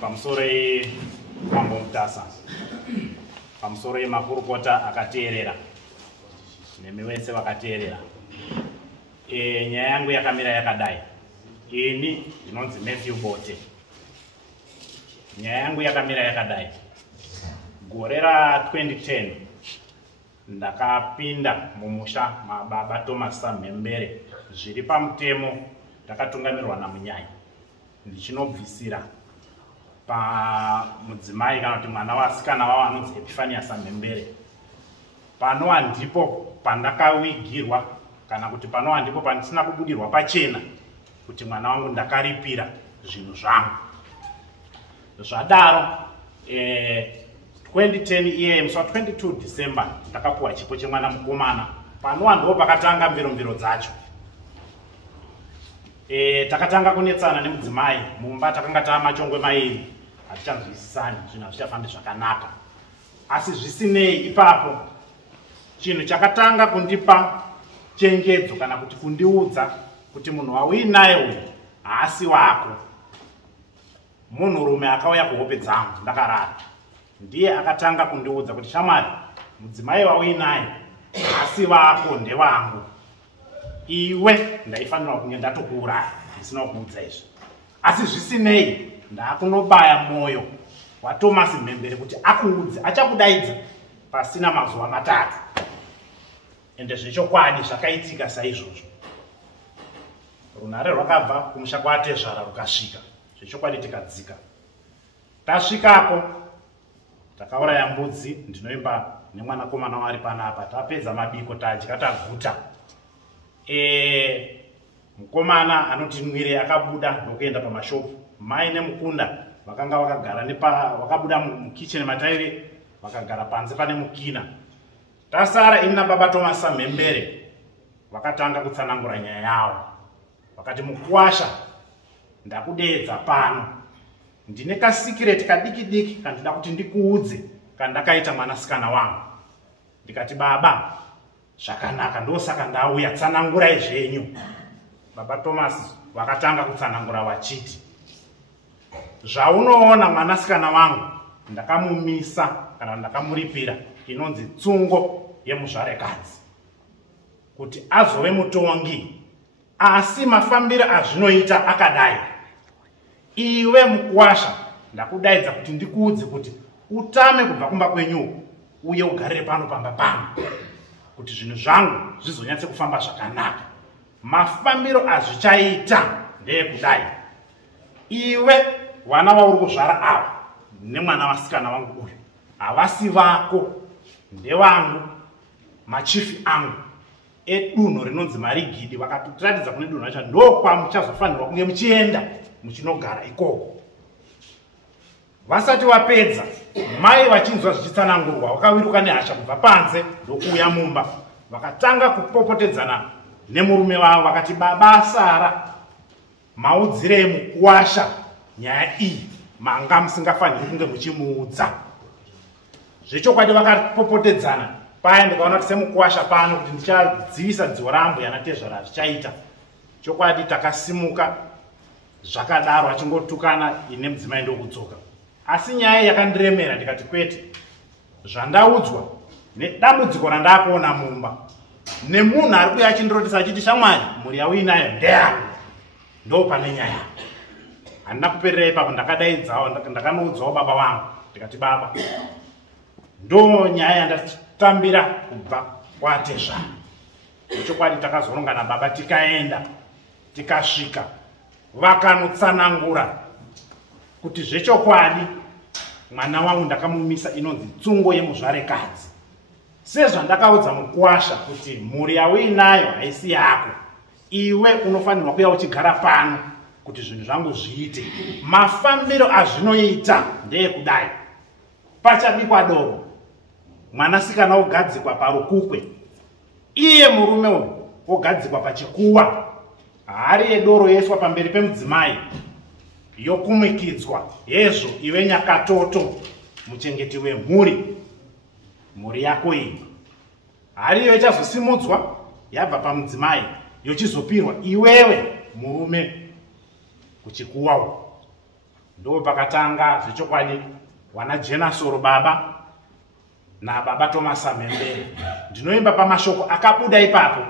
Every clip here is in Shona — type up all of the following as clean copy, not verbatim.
Pamusore Mambo Mutasa, pamusore makurukota akateerera nemi wese vakateerera. Nyaya yangu yakamira yakadai. Ini ndinonzi Matthew Bote. Nyaya yangu yakamira yakadai. Gore ra 2010 ndakapinda mumusha mababa Thomas Samhembere zviri pamutemo ndakatungamirwa namunyai ndichinobvisira pamudzimai kana kuti mwana wasikana wavo anonzi Epifanius Samhembere. Panowa ndipo pandakawigirwa kana kuti panowa ndipo pandisina kubudirwa pachena kuti mwana wangu ndakaripira zvinhu zvangu. Zvadaro 2010 iye musi wa22 December ndakapuwa chipo chemwana mukomana. Panowa ndipo pakatanga mviromviro dzacho. Takatanga kunetsana nemudzimai mumba takanga tamachongwe mairi. Hatichanzwisisani, zvinhu hazvichafambi zvakanaka. Asi zvisinei ipapo chinhu chakatanga kundipa chenjedzo kana kuti kundiudza kuti munhu wauinaye uyu haasi wako. Munhurume akauya kuhope dzangu ndakarara. Ndiye akatanga kundiudza kuti shamwari, mudzimai wauinaye haasi wako, ndewangu. Iwe ndaifanirwa kunge ndatokuuraya ndisina kuudza izvi. Asi zvisinei ndakunobaya mwoyo waThomas Mhembere kuti akuudze, achakudaidza pasina mazuva matatu. Ende zvechokwadi zvakaitika saizvozvo. Runhare rwakabva kumusha kwaTezvara rukasvika. Zvechokwadi tikadzika. Tasvikako takauraya mbudzi, ndinoimba nemwanakomana wari panapa. Tapedza mabiko tadya taguta. Mukomana anoti Nwire akabuda ndokuenda pamashopu. Mai nemukunda vakanga vakagara vakabuda mukicheni mataire vakagara panze pane mukina. Tasara ina baba Thomas Samhembere vakatanga kutsanangura nyaya yavo. Vakati mukuwasha ndakudeedza pano. Ndine kasikireti kadiki diki kandida kuti ndikuudze kandakaita mwanasikana wangu. Ndikati baba, zvakanaka ndosaka ndauya, tsanangurai zvenyu. Baba Thomas vakatanga kutsanangura vachiti, zvaunoona mwanasikana wangu ndakamumisa kana ndakamuripira inonzi tsungo yemuzvarekadzi kuti azove mutongi, asi mafambiro azvinoita akadai. Iwe mukuwasha ndakudaidza kuti ndikuudze kuti utame kubva kumba kwenyu uye ugarire pano pamba pano kuti zvinhu zvangu zvizonyatse kufamba zvakanaka. Mafambiro azvichaita ndeyekudai. Iwe vana vauri kuzvara ava nemwana wasikana wangu uyu havasi vako, ndevangu, machifi angu edunhu rinonzi Marigidi. Vakatiratidza kune dunhu racho ndokwamuchazofanirwa kunge muchienda muchinogara ikoko. Vasati vapedza, mai vachinzwa zvichitsanangurwa vakawiruka nehasha kubva panze ndokuuya mumba. Vakatanga kupopotedzana nemurume wavo vakati, baba Sara, maudzirei mukuwasha nyaya iyi, manga musingafaniri kunge muchimuudza. Zvechokwadi vakapopotedzana. Paya ndikaona kuti semukuwasha pano kuti ndichadzivisa dziwo rambo yanaTezvara zvichaita. Chokwadi takasimuka zvakadaro achingotukana ine mudzimai ndokudzoka. Asi nyaya yakandiremera ndikati kwete, zvandaudzwa nedambudziko randakuona mumba nemunhu ari kuuya achindorotesa achiti shamwari mhuri yauinayo ndeyangu, ndo pane nyaya. Handina kuperera ipapo, ndakadaidzawo ndakanoudzawo baba vangu ndikati baba, ndo nyaya yandatambira kubva kwaTezvara. Chokwadi takazoronga nababa tikaenda tikasvika vakanotsanangura kuti zvechokwadi mwana wangu ndakamumisa inonzi tsungo yemuzvarekadzi. Sezvandakaudza mukuwasha kuti mhuri yauinayo haisi yako, iwe unofanirwa kuya uchigara pano kuti zvinhu zvangu zviite. Mafambiro azvinoita ndeyekudai. Pachabikwa doro, mwanasikana ogadzikwa parukukwe, iye murume uyu ogadzikwa pachikuwa. Hari yedoro yoiswa pamberi pemudzimai yokumikidzwa, yezvo iwe nyakatoto muchengeti wemhuri, mhuri yako iyi hariyo ichazosimudzwa yabva pamudzimai yochizopirwa iwewe murume kuchikuwawo. Ndo pakatanga zvechokwadi wana Jenasoro baba nababa Thomas Samembere. Ndinoimba pamashoko akabuda ipapo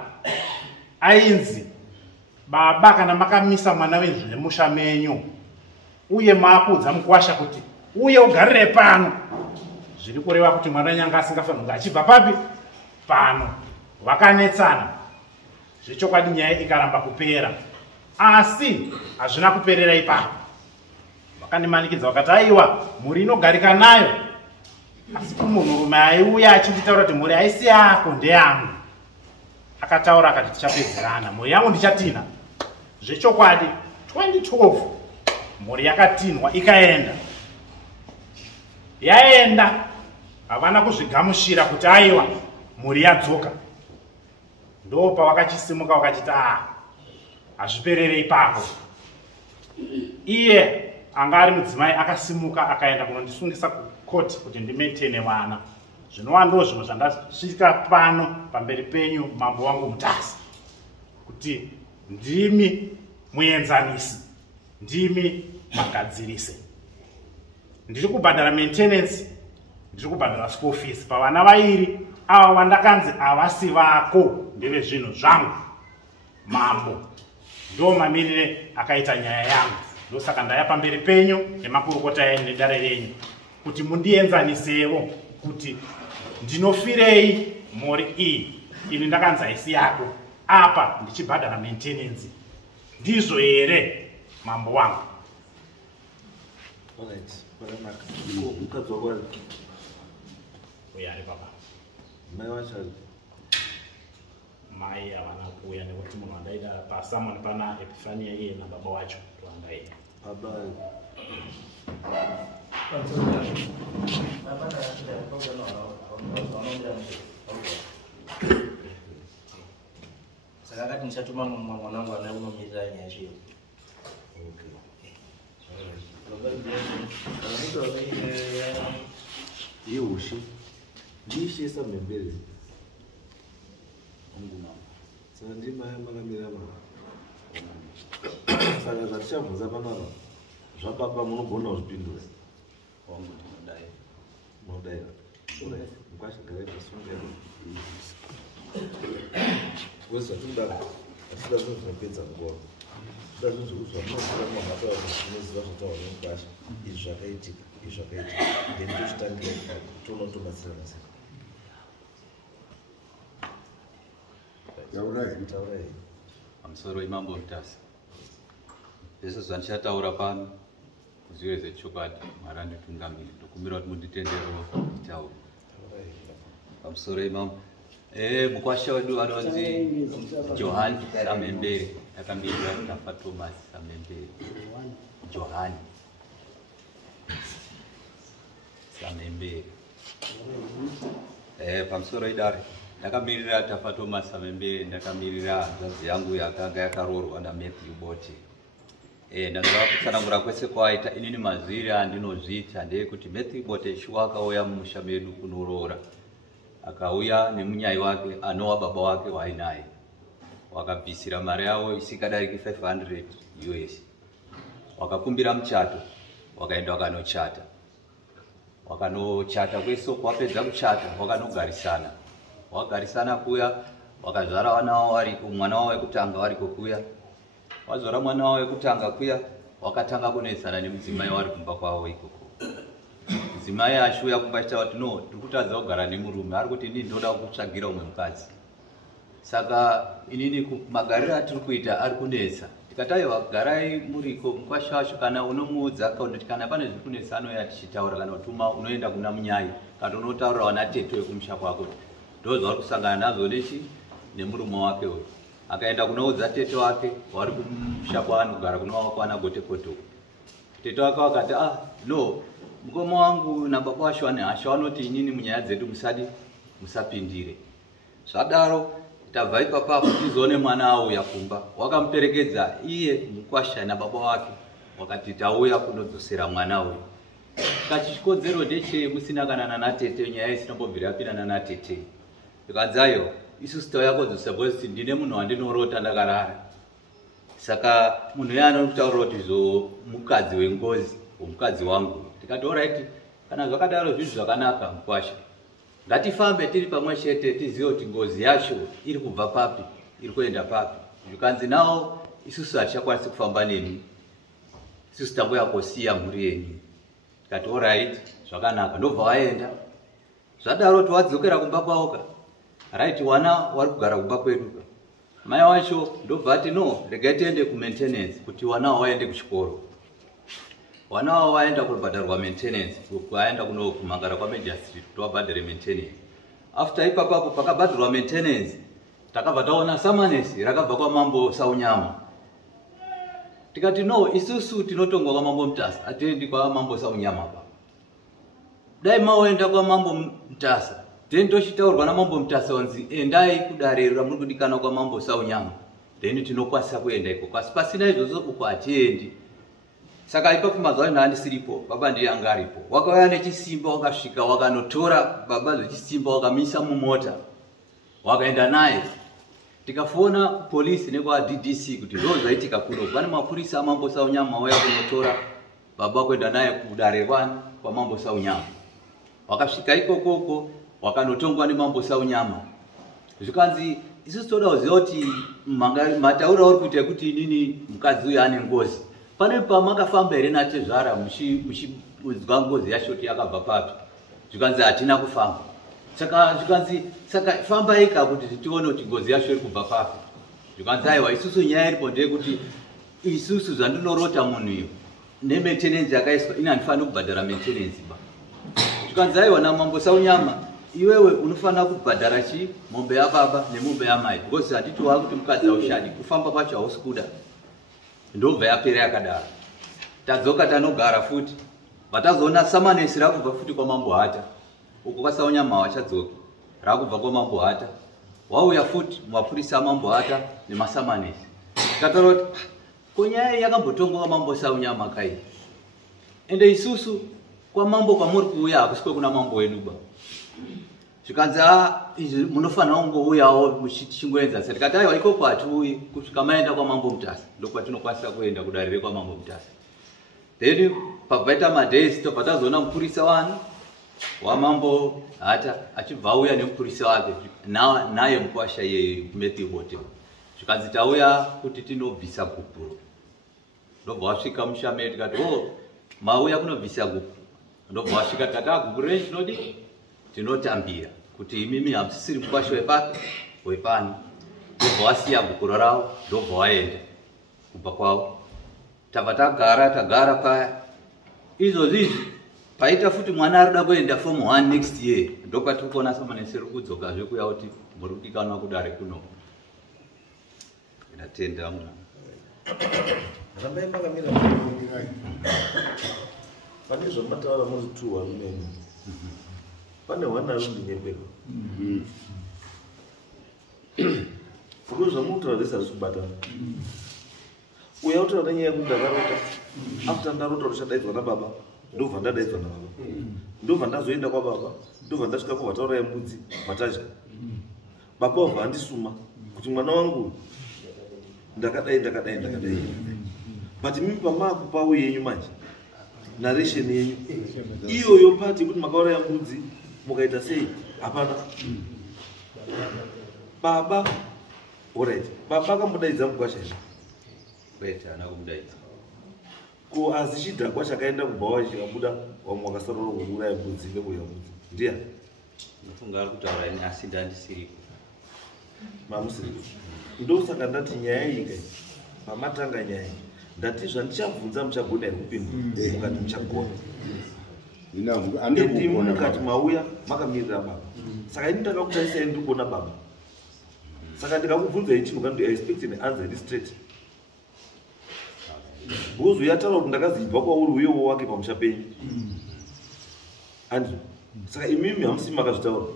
ainzi baba kana makamisa mwana wenyu nemusha menyu uye maakudza mukwasha kuti uye ugarire pano, zviri kureva kuti mwana nyanga asingafanirwa achibva papi pano. Vakanetsana zvechokwadi, nyaya ikaramba kupera, asi hazvina kuperera ipapo. Vakandimanikidza vakati aiwa mhuri inogarika nayo, asi munhurume aiuya achinditaura kuti mhuri haisi yako ndeyangu. Akataura akati tichapedzerana, mhuri yangu ndichatina. Zvechokwadi 2012 mhuri yakatinhwa ikaenda. Yaenda havana kuzvigamushira kuti aiwa mhuri yadzoka. Ndo pavakachisimuka vakachiti hazviperere ipapo. Iye anga ari mudzimai akasimuka akaenda kunondisungisa kukoti kuti ndimetene vana. Zvinova ndo zvinhu zvandasvika pano pamberi penyu mambo wangu Mutasi, kuti ndimi muenzanisi, ndimi magadzirise. Ndiri kubhadhara maintenance, ndiri kubhadhara school fees pavana vairi ava vandakanzi havasi vako, ndeve zvinhu zvangu. Mambo ndo mamirire akaita nyaya yangu. Ndosaka ndaya pamberi penyu nemakurukota yenyu nedare renyu kuti mundienzanisewo kuti ndinofirei mhuri iyi. Ini ndakanzi haisi yako, apa ndichibhadhara maintenance. Ndizvo here mambo wangu? Uya ari baba. Mai havana kuuya nekuti munhu wandaida paSamoni pana Epifania iye nababa wacho wandaida. Saka akati ndichatuma mwanangu anaye unomirira nyaya zviyo. Yehushi ndishi Samembere saka ndimai makamira mama. Saka zvatichabvunza panapa zvababa munogona kuzvipindura. Munodai mukwashagara pasunga wezva tindara asida zvinhu zvinopedza nguva, sida zvinhu zvekuzva munoziva mumahata zvinoziva zvataura nemukwasha. Izvi zvakaitika, izvi zvakaitika, then tochitangira toona kutobatsirana sei. Taurai pamusoro wemambo Mutasi, zvese zvandichataura pano zive zvechokwadi. Mwari anditungamire, ndokumbira kuti munditenderewo nditaure pamusoro wemambo. Mukwasha wedu anonzi Johani Samembere, akamirira Tafa Thomas Samembere. Johani Samembere. Pamusoro idare ndakamirira Tafa Thomas Samembere, ndakamirira hanzvadzi yangu yakanga yakarorwa naMatthew Bote. Ndazava kutsanangura kwese kwaita inini mazviri andinozviita ndeyekuti Matthew Bote shuwa akauya mumusha medu kunorora. Akauya nemunyai wake anowa baba wake wainaye. Wakabvisira mari yavo isikadariki 500 US. Wakakumbira muchato, wakaenda wakanochata. Wakanochata kweso kwapedza kuchata, wakanogarisana. Wagarisana kuya, wakazvara vana wavo variko, mwana wavo wekutanga variko kuya. Wazvara mwana wavo wekutanga kuya, wakatanga kunoesana nemudzimai wari kumba kwavo ikoko. Mudzimai ashuya kumba achitaura kuti no, ndikutadza kugara nemurume, ari kuti inini ndoda kutsvagira umwe mukadzi. Saka inini magariro atiri kuita ari kunetsa. Tikati aiwa garai muriko mukwasha wacho, kana unomuudza kuti kana pane zviri kunetsa anouya tichitaura, kana kutuma unoenda kuna munyai kana unotaurira wana tete wekumusha kwako. Ndo zvauri kusangana nazvo nemurume wake uyu. Akaenda kunoudza tete wake wari kumusha kwaanogara kwana Gotekoto. Tete wake wakati no, mukoma wangu nababa wacho ane hasha, vanoti inini munyaya dzedu musapindire. Zvadaro tabva ipapo tizoone mwana auya kumba, wakamuperekedza iye mukwasha nababa wake, wakati tauya kunodzosera mwana uyu. Kachikodzero ndeche musina kana nana tete, nyaya isinombobvira yapinda nana tete. Ikanzayo isusu tauya kodzosapoti ndine munhu wandinorota ndakarara. Saka munhu yana kutaura kuti mukadzi wengozi mukadzi wangu. Tikati alright kana zvakadaro zvinhu zvakanaka Mukwasha. Ngatifambe tiri pamwe chete tizive kuti ngozi yacho iri kubva papi iri kuenda papi. Zvikanzi nawo isusu hatichakwanisi kufamba nemi. Isusu tangoya kusiya mhuri yenyu. Tikati alright zvakanaka ndobva waenda. Zvadaro kuti wadzokera kumba kwawoka. Right wana wari kugara kumba kwedu. Mai wacho ndobva ati no regai tiende kumaintenance kuti wana waende kuchikoro. Wana waenda kubhadharwa maintenance kuaenda kuno kumangara kwa Major Street kuti wabhadhare maintenance. After ipapo pakabhadharwa maintenance takabva taona samanesi rakabva kwa Mambo Saunyama. Tikati no isusu tinotongwa kwa Mambo Mutasa atiendi kwa Mambo Saunyama pa. Dai maoenda kwa Mambo Mutasa then tochitaurwa na Mambo Mutasa onzi endai kudarira muri kudikana kwa Mambo Saunyama. Then tinokwasa kuenda iko kwasi pasina izvozvo uko atiendi. Saka ipapo mazuva ndandisiripo baba ndiye anga aripo. Wakauya nechisimba wakasvika wakanotora baba zvechisimba wakamisa mumota. Wakaenda naye. Tikafona polisi nekwa DDC kuti ndo zvaitika kuno. Pane mapurisa Mambo Saunyama wauya kunotora baba kuenda naye kudare kwa Mambo Saunyama. Wakasvika ikokoko wakanotongwa neMambo Saunyama. Zvikanzi isusu toda kuziva kuti mataura uri kuita kuti nini mukadzi uyu ane ngozi. Pane pamakafamba here naTezvara muchizwa ngozi yacho kuti yakabva papi. Zvikanzi hatina kufamba. Saka famba ika kuti tione kuti ngozi yacho iri kubva papi. Zvikanzi aiwa isusu nyaya iripo ndeyekuti isusu zvandinorota munhu uyu nemaintenance yakaiswa ina handifani kubhadhara maintenance ba. Zvikanzi aiwa naMambo Saunyama iwewe unofanira kubhadhara mombe yababa nemombe yamai because handiti wakuti mukadzi aushadi kufamba kwacho hausi kuda. Ndobva yapera yakadaro. Tadzoka tanogara futi. Vatazoona samanesi rakubva futi kwa Mambo Hata. Uko kwa Saunyama wachadzoki. Rakubva kwa Mambo Hata. Wauya futi mapurisa Mambo Hata nemasamanesi. Tatoroti konyaya yakambotongwa kwa Mambo Saunyama kai. Ende isusu kwa mambo kwamuri kuuya hakusiko kuna mambo wedu ba. Zvikanzi izvi munofanira kungouyawo muchichingoedza sati tikati aiwa ikoko hatiuyi kusvika maenda kwa Mambo Mutasa ndokwatinokwanisa kuenda kudarire kwa Mambo Mutasa. Then pabvaita madays tobva tazoona mupurisa waMambo Hata achibva auya nemupurisa wake naye Mukwasha yeMatthew Hotel. Zvikanzi tauya kuti tinobvisa gupu. Ndobva wasvika mushameri tikati mauya kunobvisa gupu. Ndobva wasvika tikati gupu renyu tinodi tinotambira kuti imimi hamusisiri Mukwasha wepani. Ndobva wasiya gupu ravo ndobva waenda kubva kwavo. Tabva tagara paya. Izvozvi paita futi mwana arikuda kuenda form 1 next year. Ndokwatiri kuona samanesi kudzoka zvekuya kuti muri kudikanwa kudare kuno. Ndatenda muna. Rambai makamira. Pane zvamataura muri 2 wamene. Pane wana rundi nyembero. Fuku zvamutaura zvese zvikubatana. Uya utaura nyaya yekuti ndakarota. After ndarota ruchadaidzwa nababa. Ndobva ndadaidzwa nababa. Ndobva ndazoenda kwa baba. Ndobva ndasvika kuvataura yembudzi mataja. Baba wabva andisuma kuti mwana wangu ndakadai. But mimi pamakupa uye yenyu manje. Narration yenyu. Iyoyo pati kuti makaura yembudzi mukaita sei? Hapana. Baba alright. Baba akambodaidza Mukwasha. Kwete ana kumudaidza. Ko azichidhakwa chakaenda kubhawa chikabuda wamwe wakasarora kuuraya mbudzi nekuya mbudzi. Ndiya? Ndafunga ari kutaura ini asi ndandisiripo. Mamusiripo. Ndosaka ndati nyaya iyi kai. Pamatanga nyaya iyi. Ndati zvandichabvunza muchagona here kupindura. Mukati muchagona. Indi mukati mauya makamirira baba. Saka ini ndakakutarisai ndiri kuona baba. Saka ndikakubvunzai chinhu kandi I expect an answer iri straight. Buzu yataura kuti ndakazibva kwauri uyewo wake pamusha penyu. Andrew. Saka imimi hamusi makazvitaura.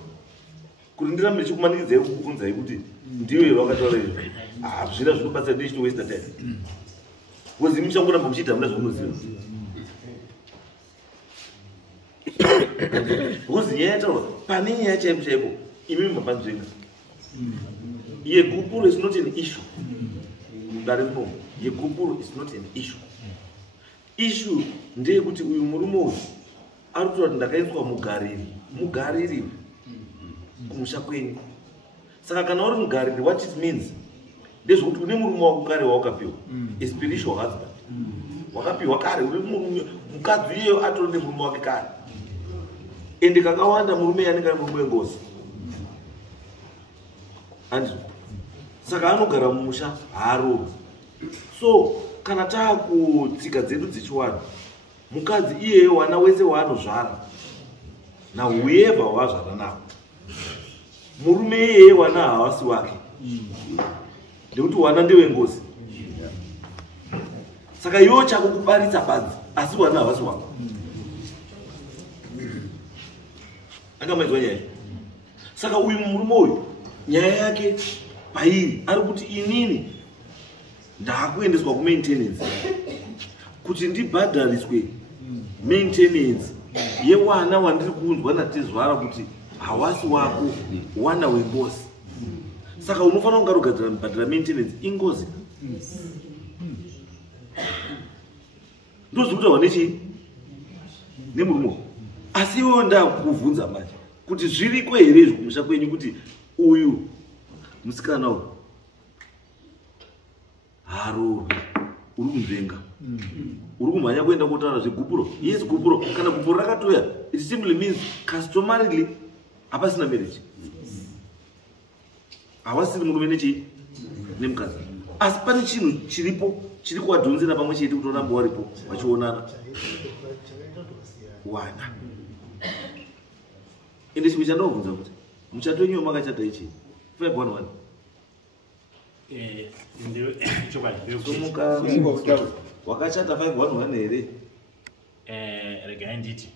Kuti ndirambe ndichikumanikidzai kukubvunzai kuti ndiyo here wakataura izvo. Zvira zvinobatsira ndichiti waste time. Because imi muchangoramba muchiita hamuna zvamunoziva. Because nyaya yataura pane nyaya chaipo imi mapanzvenga yegupuro is not an issue darimo yegupuro is not an issue ndeyekuti uyu murume uyu ari kutora kuti ndakaiswa mugariri kumusha kwenyu. Saka kana uri mugariri, what it means ndezvekuti une murume wako kare wawakapiwa a spiritual husband wakapiwa kare, uri murume mukadzi iyeyo atori nemurume wake kare, ende kakawanda murume yanenge ari murume wengozi andizvo. Saka anogara mumusha haarori. So kana taakutsika dzedu dzichiwana, mukadzi iyeyo wana wese waanozvara whoever wazvara nawo, murume iyeye wana havasi wake, ndekuti wana ndewengozi. Saka iwo chako kubaritsa badzi, asi wana havasi wako. Akamaidzwa nyaya. Saka uyu murume uyu nyaya yake pairi ari kuti inini ndakuendeswa kumaintenance kuti ndibhadhariswe maintenance yewana wandiri kunzwa natezvara kuti hawasi wako wana wengozi. Saka unofanira kunga rugadzira mbhadhira maintenance ingozi. Ndozvekutaura nechii nemurume. Asi iwewo ndakuvhunza manje kuti zviriko here izvi kumusha kwenyu kuti uyu musikana uyu harori, uri kunzvenga, uri kumhanya kuenda kotaura zvegupuro. Yes, gupuro, kana gupuro rakatoya, it simply means customarily hapasina marriage, havasiri murume nechii nemukadzi. Asi pane chinhu chiripo chiri kuvadhonzera pamwe chete kuti oramba waripo vachionana wana. Ende chimwe chandinobvunza kuti muchato wenyu wamakachata ichii 511 wakachata 511 here? Regai nditi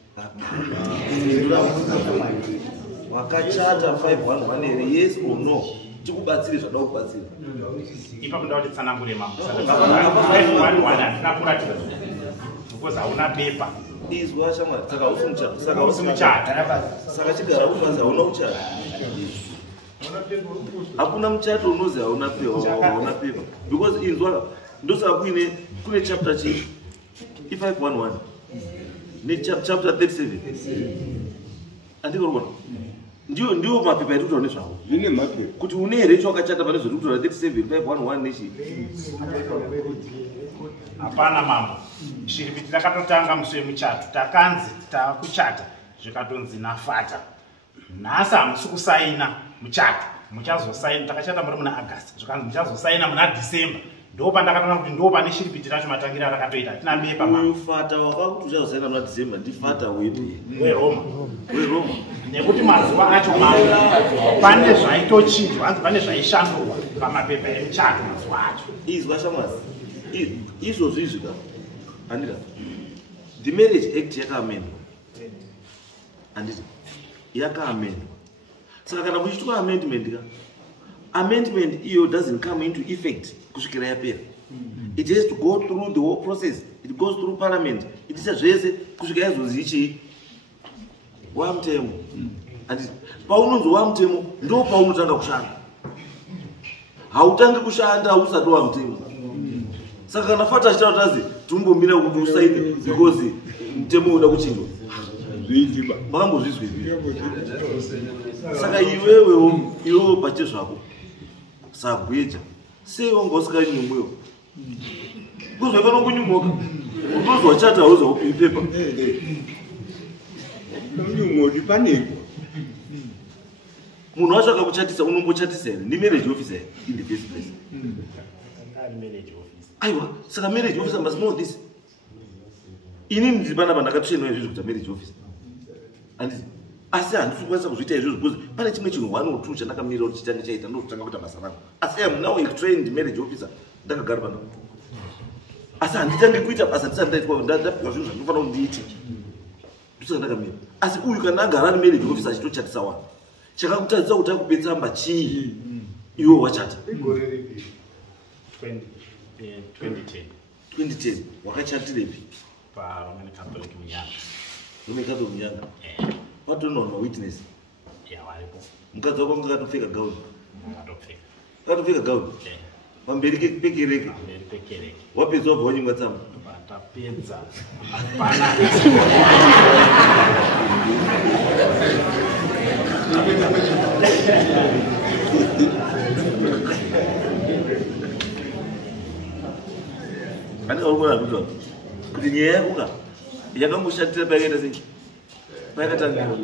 wakachata 511 here, yes or no? Tikubatsire zvada kubatsira. ipapo ndauti tsanangure mambo 511 hatina kuratidza because hauna bepa izwa shamwari. Saka usi muchato, saka usi muchato, saka chigara ukazi hauna muchato. Hakuna muchato unozi hauna pepa because inzwa ndosaka kune chapter chi i511 ne chapter 37 andiko ndiwo mapepa etikutora nezvavo Mine mapepa kuti une here chawakachata pane zvetikutora 37 511 nechi. hapana mambo. Shiripiti rakatotanga musi wemuchato, takanzi takuchata zvikatonzi nafata. Nhasi hamusi kusaina muchato, muchazosaina. Takachata muri muna August, zvikanzi muchazosaina muna December. Ndo pandakatoona kuti ndo pane shiripiti racho matangira rakatoita. Hatina bepa uyu fata wakakuti uchazosaina muna December ndifata weRoma. Nekuti mazuva acho mamwe pane zvaitochinjwa, hanzi pane zvaishandurwa pamapepa emuchato mazuva acho. izwa shamwari, izvozvo izvika andita the marriage act yakaamendwa, andita yakaamendwa. Saka kana muchitwa amendment ka amendment iyo doesn't come into effect kusvikira yapera. It has to go through the whole process. It goes through parliament. It is zvese kusvika yazonzi ichi wamutemo. Andita paunonzi wamutemo ndo paunotanga kushanda. Hautangi kushanda usati wamutemo. Saka kana fata achitautazi tumbombira kuti usaine because mutemo uda kuchinjwa. zviidiba Makambozvizwe saka iwewe pache zvako sagweja sei wanga usikanyumwewo kuzoifana kunyumuka unozwa chata hauzwa upi pepa mnyumodi panepo munhu wacho akakuchatisa unombochatisa here nemarriage officer in the first place. Aiwa, saka marriage officer must know this. Inini ndiri panapa ndakatsvenwa izvozvo kuita marriage officer. Handiti asi handisi kukwanisa kuzviita izvozvo because pane chimwe chinhu 1 or 2 chandakamirira kuti chitange chaita ndokutanga kuita basa rangu. Asi I am now a trained marriage officer ndakagara pano. Asi handitange kuita basa ndisati ndaitwa ndapikwa zvinhu zvandinofanira kuti ndiite. Ndosaka ndakamira. Asi uyu kana agara ari marriage officer achitochatisa wanhu, chakakutadzisa kuti akupetsamba chii iwe wachata 2010 wakachatirepi paRoman Catholic Munyanga. Roman Catholic Munyanga. What do you know, witness? Ya walipo. Mukadzi wako ngakatopfeka gauni. Atopfeka. Akatopfeka gauni. Pamberi pekereke. Mberi pekereke. Wapedza wabva wanyimwa tsamba. Batapedza. Hapana. Andika urikuona kuti kuti nyaya yako yakangoshatira payakaita sei payakatangira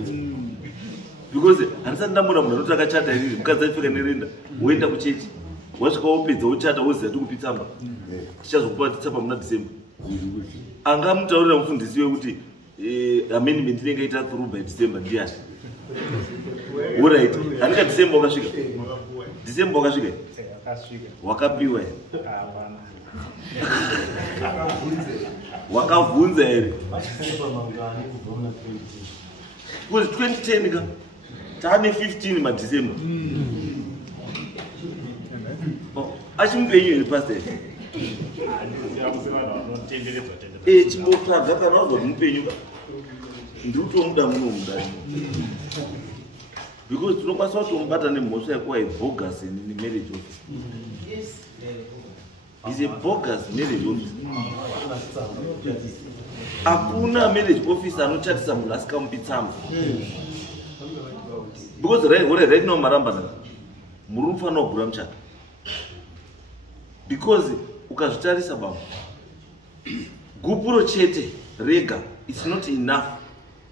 because handisati ndamona munhu anoti akachata iriri mukadzi aipfeka nerinda woenda kuchechi wasvika wopedza wochata woziva tikupi tsamba tichazokupa tsamba muna December anga mutaurira mufundisi wekuti amendment inenge ita through by December ndiani alright andika December wakasvika December wakasvika wakapiwa Hapana. wakavhunza here because 2010 ka taane 15 maDecember achimupenyu here pastor chimbotsvaga kana wazva mupenyu ka ndikutomuda munomuda because tinokwanisa kutomubata nemhosva yekuva bogus in marriage office. He's a bogus marriage officer. Hakuna marriage officer anochatisa munhu asikamupi tsamba. Because right now marambana muri mufanira kugura muchato. Because ukazvitarisa baba gupuro chete rega it's not enough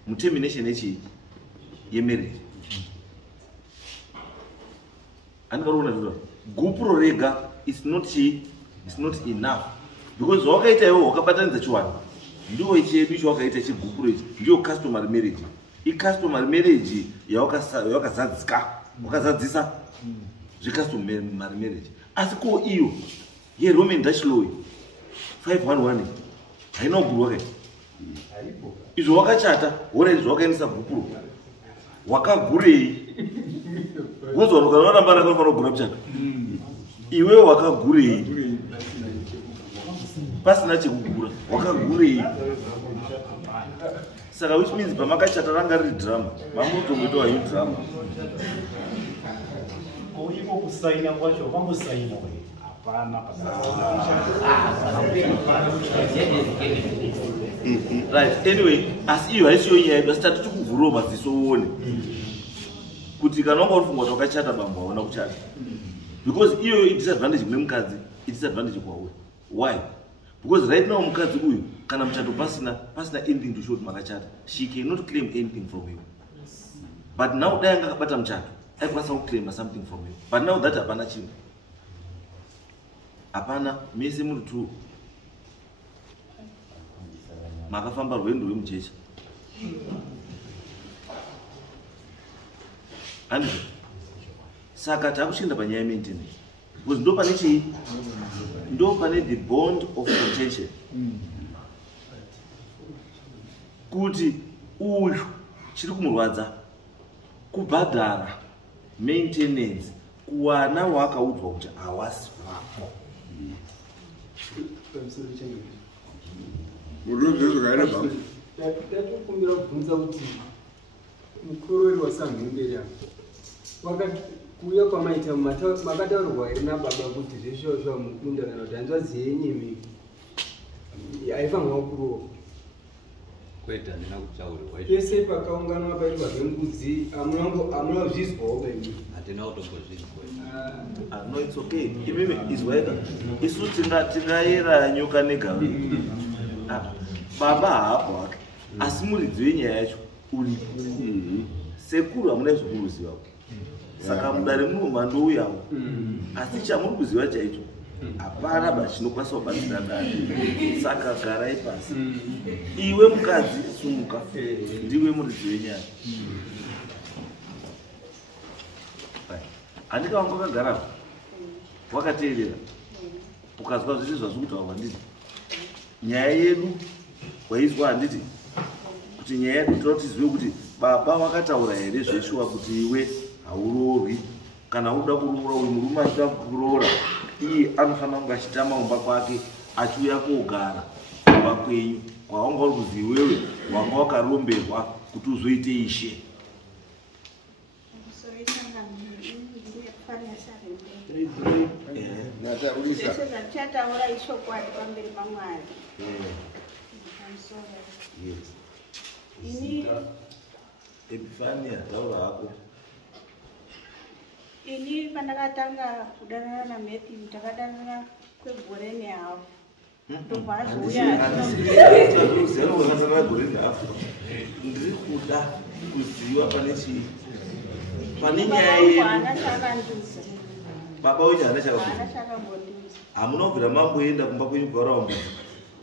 mutermination yemarriage. Andikaona zviro gupuro rega it's not enough because wakaita iwe wakabatanidza chiwanhu ndiwo chedu chawakaita chigupuro ichi ndiyo customary marriage. Customary marriage wakazadzisa zvecustomary marriage asi ko iyo yeRoman Dutch law 511 haina kugurwa kai izvo wakachata wora izvo wakaendesa gupuro wakagurei wozwa kana waramba nakafanira kugura muchato iwewe wakagurei pasina chekugura wakagurei saka which means pamakachata ranga riri drama mamutongoitowa yo drama Kuipo kusaina kwacho kwambosaina we. Hapana right anyway asi iyo haisiyo nyaya yedu asi tati tikuvhurawo maziso uone kuti kana wanga urifunga kuti wakachata bambo hauna kuchata because iyo disadvantage kune mukadzi disadvantage kwawe. Why? Because right now mukadzi uyu kana muchato pasina anything to show kuti makachata she cannot claim anything from you. But now dai anga akabata muchato aikwanisa kuclaima something from you. But now that hapana chinhu hapana mese muri tu makafamba rwendo rwemujecha and saka takushinda panyaya yemaintenance because ndo pane chii ndo pane the bond of contention kuti uyu chiri kumurwadza kubhadhara maintenance kuwana waakaudzwa kuti hawasi wako Ndatokumbira kubvunza kuti mukorori wasamhemberi kuuya kwamaita makataurirwa here nababa kuti zvesvosva mukunda kana kuti hanzvazi yenyimi haifanirwa kurowa kwete handina kutaurirwa pese pakaunganwa paitwa zvembudzi hamuna kuzvizwawo beni hatina kutongozvizwa. No, it's okay. Imimi izwaika isu tingayera nyoka negava baba haapo wake asi muridzi wenyaya yacho uripo sekuru hamuna zvekuruziva saka mudare munhu ndouyawo asi chamuri kuziva chaicho hapana bachinokwanisa kubatsira dare saka garai pasi iwe mukadzi sumuka ndiwe muridzi wenyaya handika wanga wakagara wakateerera ukazwa zvese zvazvikutaurwa nditi nyaya yedu waizwa handiti kuti nyaya yedu tinoda tizive kuti baba wakataura here zveshuwa kuti iwe hauroorwi kana uda kuroora uyu murume achida kuroora iye anofanira kunge achitama umba kwake achiuya kogara kumba kwenyu kwawanga uri kuzi iwewe wanga wakaromberwa kuti uzoite ishe Zvese zvatichataura ishokwadi pamberi paMwari. Yes. Ini Epifania taura hako. Ini pandakatanga kudanana naMatthew takadanana kwegore nehafu. Ndobva azouya ndiri kuda kuziva pane chii pane baba nyaya vangu yedu. haana chaakandiudza. Baba wenyu haana Haana chakakuudza. chaakambotiudza. Hamunobvira mamboenda kumba kwenyu kugarawo mbudzi.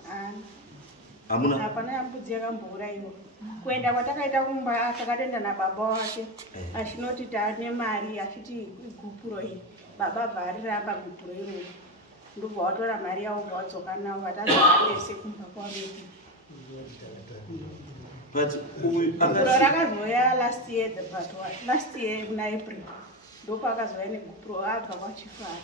Haana. Hamuna. Hapana mbudzi yakambourayiwa. Kuenda kwatakaita kumba takatoenda nababa wake achinoti taane mari achiti igupuro iri. Baba abva ariramba gupuro iroro. Ndobva watora mari yavo bva wadzoka navo vatazvaarese kumba kwaMatthew. But uyu Gupuro rakazoya last year muna April. Ndopakazoya negupuro abva kwachifara.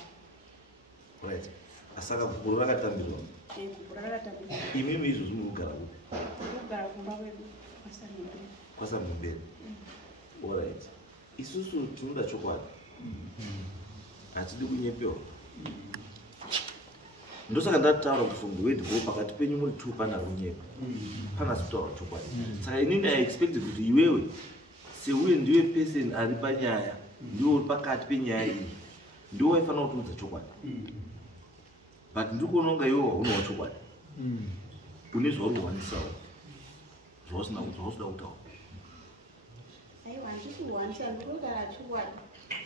right. Asaka gupuro rakatambirwa. Gupuro rakatambirwa. Imimi izvozvi muri kugara uku. Kugara kumba kwedu kwaSamupere. KwaSamupere. All right. Isusu tinoda chokwadi. Hatidi kunyepewa. Ndosaka ndataura kuti from the word go pakati penyu muri 2 pana kunyepa. Pana kutaura chokwadi. Saka inini I expected kuti iwewe seuye ndiwe person ari panyaya, ndiwe uri pakati penyaya iyi, ndiwe waifanira kutiudza chokwadi. But ndiri kuona kunga iwewe haunawo chokwadi. Une zvauri kuwanisawo. Zvausina kutaura. Aiwa handisi kuwanisa ndinogara chokwadi.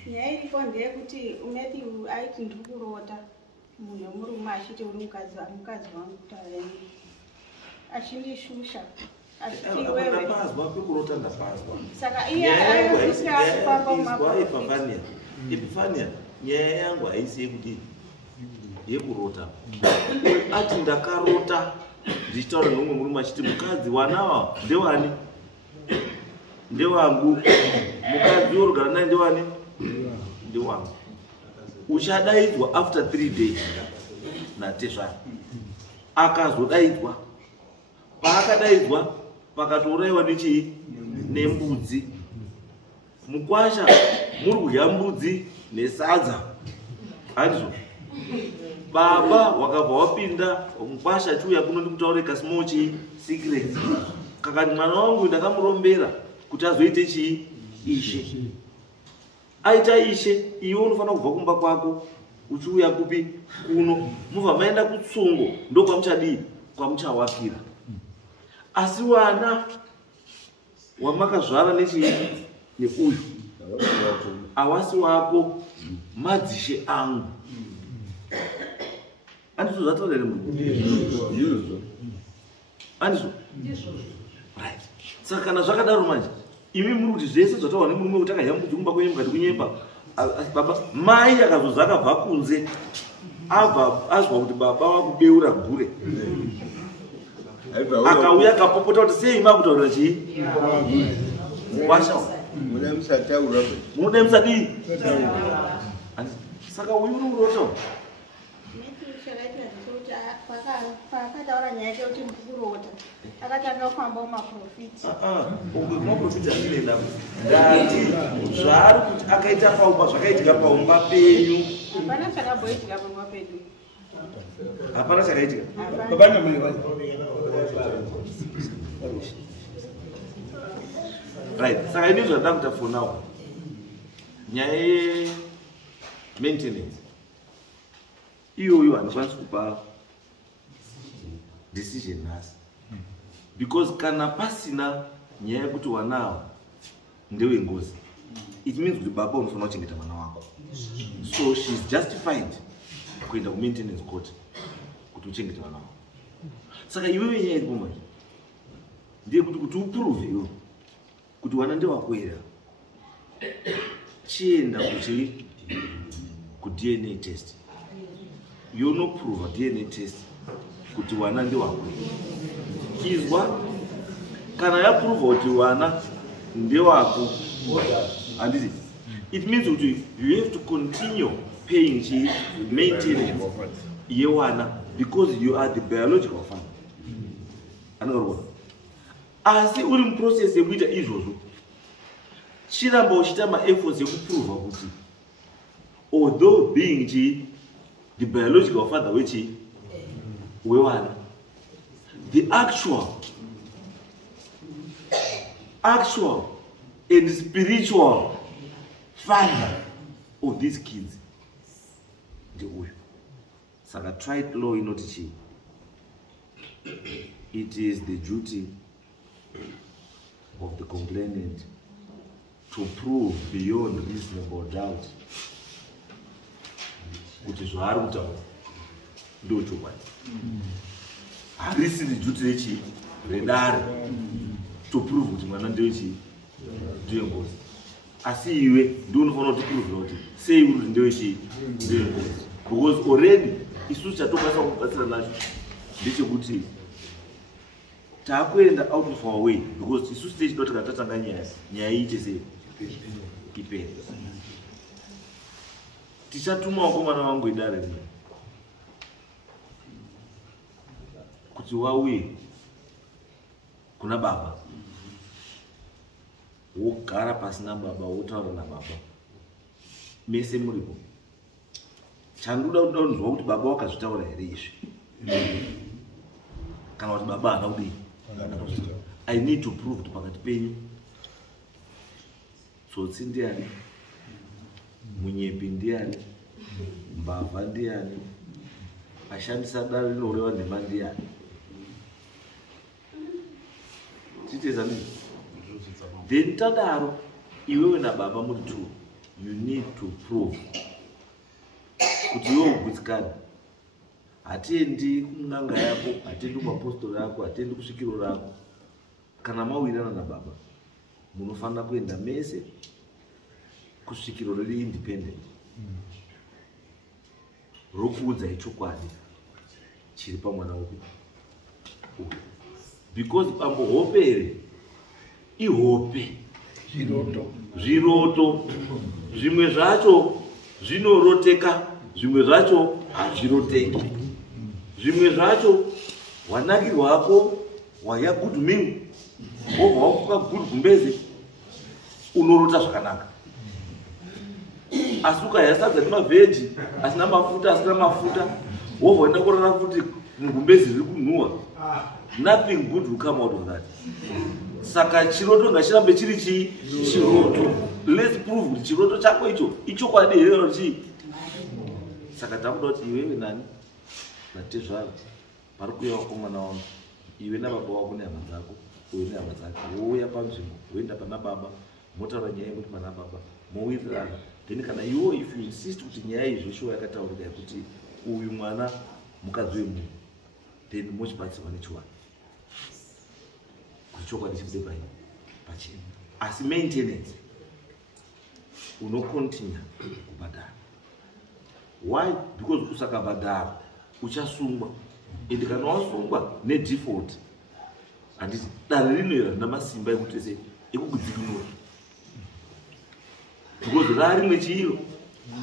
Nyaya iripo ndeyekuti Matthew aiti ndiri kurota munhu wemurume achiti uri mukadzi wangu kuti avengi. Achindishusha. Achiti iwewe. Ndapazwa pekurota ndapazwa. Saka iye ayosvika akufamba mumaprofiti. Epifania, nyaya yangu haisi yekuti yekurota. Ati ndakarota ndichitaura nomumwe murume achiti mukadzi wanawa ndewani? Ndewangu. Mukadzi worugara naye ndewani? Ndewangu. Uchadaidzwa after 3 days natezvani. Akazodaidzwa. Paakadaidzwa pakatourayiwa nechii? Nembudzi. Mukwasha muri kudya mbudzi nesadza. Handizvo? Baba wakabva wapinda mukwasha chiuya kuno ndikutaure kasimo chii? Secret. Kakati mwana wangu ndakamurombera kuti azoite chii? Ishe. Aita ishe, iwe unofanira kubva kumba kwako uchiuya kupi? Kuno. Mubva maenda kutsungo ndokwamuchadii? Kwamuchawapira. Asi wana wamakazvara nechii? Neuyu awasi wako, madzishe angu. Andizvo zvataura here munhu? Andizvo? Right. Saka kana zvakadaro manje, imi muri kuti zvese zvataura nemurume kuti akadya mbudzi kumba kwenyu mukati kunyepa. Asi baba mai akazozi akabva kunze abva azwa kuti baba wakubeura gure. Akauya akapopota kuti sei makutaurira chii? Mukwasha. Munoda musadii? Saka uyu unourota. Matthew chakaitwa ndechekuti paakataura nyaya yake kuti ndiri kurota akatanga kufamba mumaprofiti. Maprofiti andinoenda ndati zvaari kuti akaita paumba zvakaitika paumba penyu. Hapana chakamboitika pamba pedu. Hapana chakaitika. Right. Saka ini zvandada kuita for now. Nyaya ye-maintenance. Iyoyo handikwanisi kupa decision nhasi. Because kana pasina nyaya yekuti wanawa ndewe ngozi, it means kuti baba unofanira kuchengeta mwana wako. So she's justified kuenda ku-maintenance court kuti uchengete mwana wako. Saka iwewe nyaya iripo manje ndeyekuti uprove iwe kuti wana ndewakwera, chienda ku DNA test. Yonoprova DNA test kuti wana ndewakwera. Izwa kana yaprova kuti wana ndewako, handiti, it means kuti you have to continue paying maintenance yewana because you are the biological father. Anokarwa. Asi uri muprocess yekuita izvozvo, chiramba uchita maefforts yekuprova kuti although being the biological father wewana. The actual and spiritual father of these kids. Saka tried law inoti. It is the duty of the complainant to prove beyond reasonable doubt kuti zvaari kutaura ndochokwadi. Harisiri duty redare to prove kuti mwana ndewengozi. Asi iwe ndiwe unofanira kuprove kuti sei uri kuti ndewengozi, because already isusu chatokwanisa kubatsira nacho ndechekuti takuenda out of our way, because isusu tichida kuti katatanga nyaya iite sei ipere. Tichatuma mwana wangu idare rino kuti wauye kuna baba, wogara pasina baba, wotaura nababa mese muripo. Chandoda kunzwa kuti baba wakazvitaura here izvi kana kuti baba haana kudii. I need to prove kuti pakati penyu tsotsi ndiani, munyepi ndiani, mbavha ndiani, ashandisa dare rinoreva nhema ndiani. Then tadaro iwewe nababa muri two, you need to prove kuti iwe ugutsikana. Hatiendi kun'anga yako, hatiendi kumapostori yako, hatiendi kusvikiro rako. Kana mawirana nababa munofanira kuenda mese kusvikiro riri independent rokuudza chokwadi chiri pamwana upi. Because bambo hope here ihope zviroto, zvimwe zvacho zvinoroteka, zvimwe zvacho hazviroteki, zvimwe zvacho wanakirwa hako waya good meal wobva wafuka good gumbezi unorota zvakanaka. Asi ukayasadza nemavheji asina mafuta, asina mafuta, wobva waenda kurara kuti gumbezi riri kunhuhwa, nothing good will come out of that. Saka chiroto ngachirambe chiri chiroto. Let's prove kuti chiroto chako icho ichokwadi here kana chii. Saka takuda kuti iwewe nani natezvaro pari kuuyawo komwana wangu, iwe nababa wako nehama dzako, uye nehama dzake, wouya panzvimbo, woenda pana baba, motaura nyaya yekuti pana baba, mowirirana. Then kana iwo if you insist kuti nyaya izvo shuwa yakataurika yekuti uyu mwana mukadzi wemunhu, then mochibatsirwa nechiwani kuti chokwadi chibude pachena. Asi maintenance unocontinue kubhadhara. Why? Because usakabhadhara uchasungwa, ende kana wasungwa nedefault handiti dare rinoera rina masimba ekuti sei ekukudzikinura. Because rari rimwe chiro,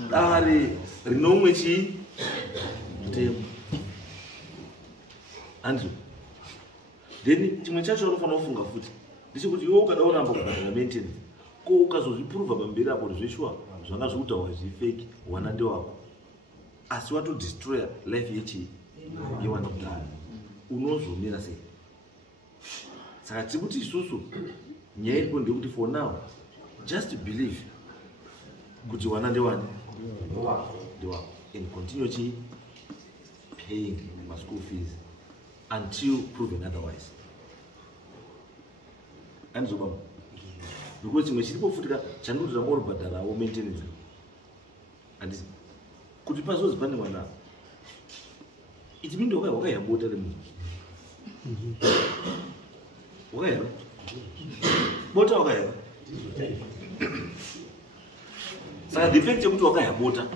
dare rinomwe mutemo. Andrew, then chimwe chacho unofanira kufunga futi ndechekuti iwe ukada kuramba kubhadhara maintenance ko ukazozvipruvha pamberi apo kuti zveshuwa zvanga zvekutaura zvifeki, wana ndewako, asi watodestroya life yewana kudhara, unozomira sei? Saka tiri kuti isusu nyaya iripo ndekuti for now just believe kuti wana ndewani ndewako and continue paying my school fees until proven otherwise. Andizobaba, because chimwe chiripo futika chanduti rangorubhadharawo maintenance handisi kuti pazozi pane mwana ichimindi wakayambota remunhu wakayamba bota wakayamba. Saka the fact yekuti wakayambota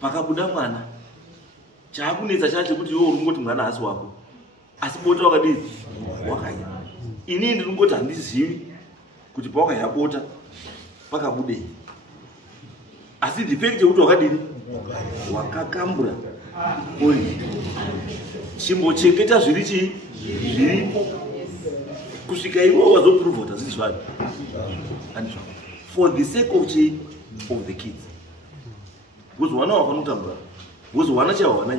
pakabuda mwana, chaakunetsa chacho kuti iwe uringoti mwana asi wako, asi bota wakadii wakayamba. Inini ndinongoti handizivi kuti pawakayambota pakabudei, asi the fact yekuti wakadini wakakambura oyi chimbochengeta zviripo kusvika iwe wazopruvha kuti hazvizvani for the sake of the kids. Kuzowana wakanotambura. Kuzowana chawana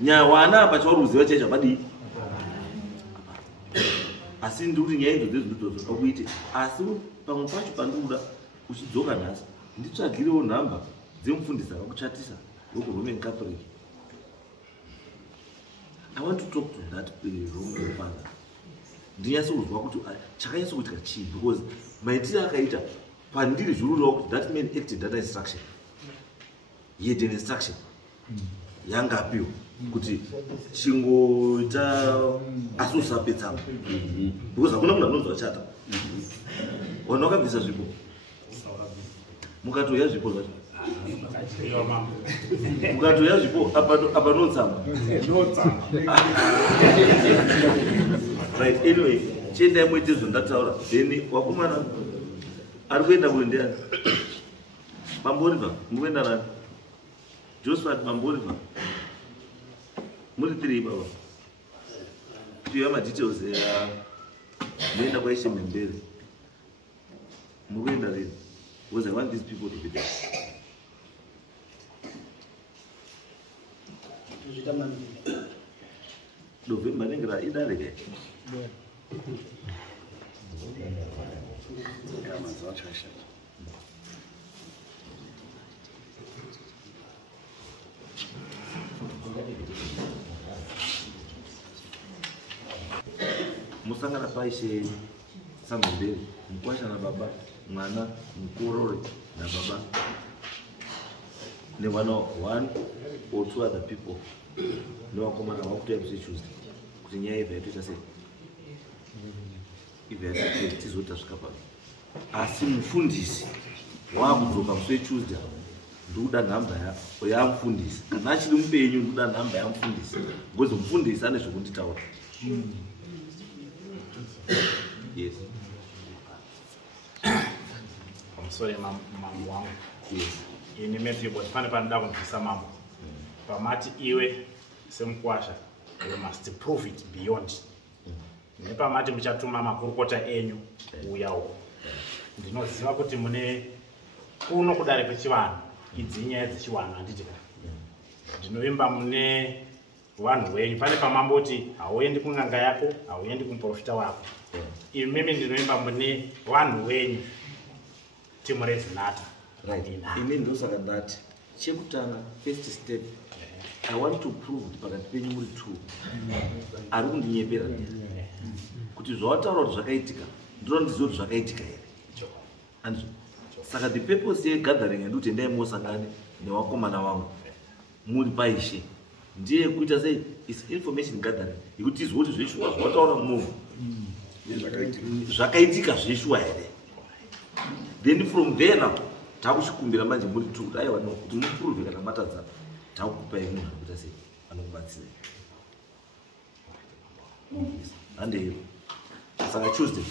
nyaya wana pacharuziva chaizva padi asi ndikuti nyaya idzo dzezvinotozoda kuite asi pamwe pacho pandikuda uchidzoka nhasi nditsvagirewo nhamba dzemufundisi akakuchatisa lokuroman catholic. I want to talk to that Roman father. Ndinyase kuzwa kuti chakanyasa kuitika chii because maitiro akaita pandiri zvirurewa kuti that man acted data instruction. He had an instruction. Yanga apiwa kuti chingoita asusapetsa because hakuna munhu anonzwa chata wana wakabvisa zvipo mukatoya zvipo zvacho mukatoya zvipo apa notsamba right. Anyway, chiendai muite zvondataura then wakomana ari kuenda kuendeani Mambo Oliver mukuenda nani Josephat Mambo Oliver muri tiri baba. Do you have my details there? Nenda kwa Ishe Mbele. Mukwenda lini? Because I want these people to be there. November nengira idareke. Musangana paishe Sambembele, mkwasha na baba, mwana, mkurore na baba. Ne one or two other people. No wakomana wakutoya kusichuzi. Kuti nyaya iva yetuita sei. Iva yetuita tizoita zvikapa. Asi mufundisi wakudzoka kusi Tuesday ndokuda nhamba yamufundisi. Kana achiri mupenyu ndokuda nhamba yamufundisi. Because mufundisi ane zvokunditaura. Yes. I'm sorry, mambo wangu. Yes. Ini Methibot pane panoda kunzwisa mambo. Pamati iwe semkwasha, you must prove it beyond. Nepamati muchatuma makurukota enyu uyawo. Ndinoziva kuti mune kuno kudare pechivanhu idzi nyaya dzechivanhu handiti kana. Ndinoimba mune vanhu wenyu pane pamamboti hauendi kun'anga yako hauendi kumuprofita wako. Mimi ndinoimba mune vanhu wenyu timu rezinata. Right. Ini ndosaka ndati chekutanga first step I want to prove kuti pakati penyu muri two ari kundinyepera kuti zvawataura kuti zvakaitika ndinoda ndizive kuti zvakaitika here. And saka the purpose yegathering ndikuti endai musangane newakomana wangu muri paishe ndiye kuita sei is information gathering yekuti tizwe kuti zveshuwa zvawataura munhu zvakaitika zveshuwa here. Then from there now takuchikumbira manje muri two kuti aiwa kuti muprove kana matadza takukupai munhu anokuita sei anokubatsirai. Handei saka Tuesday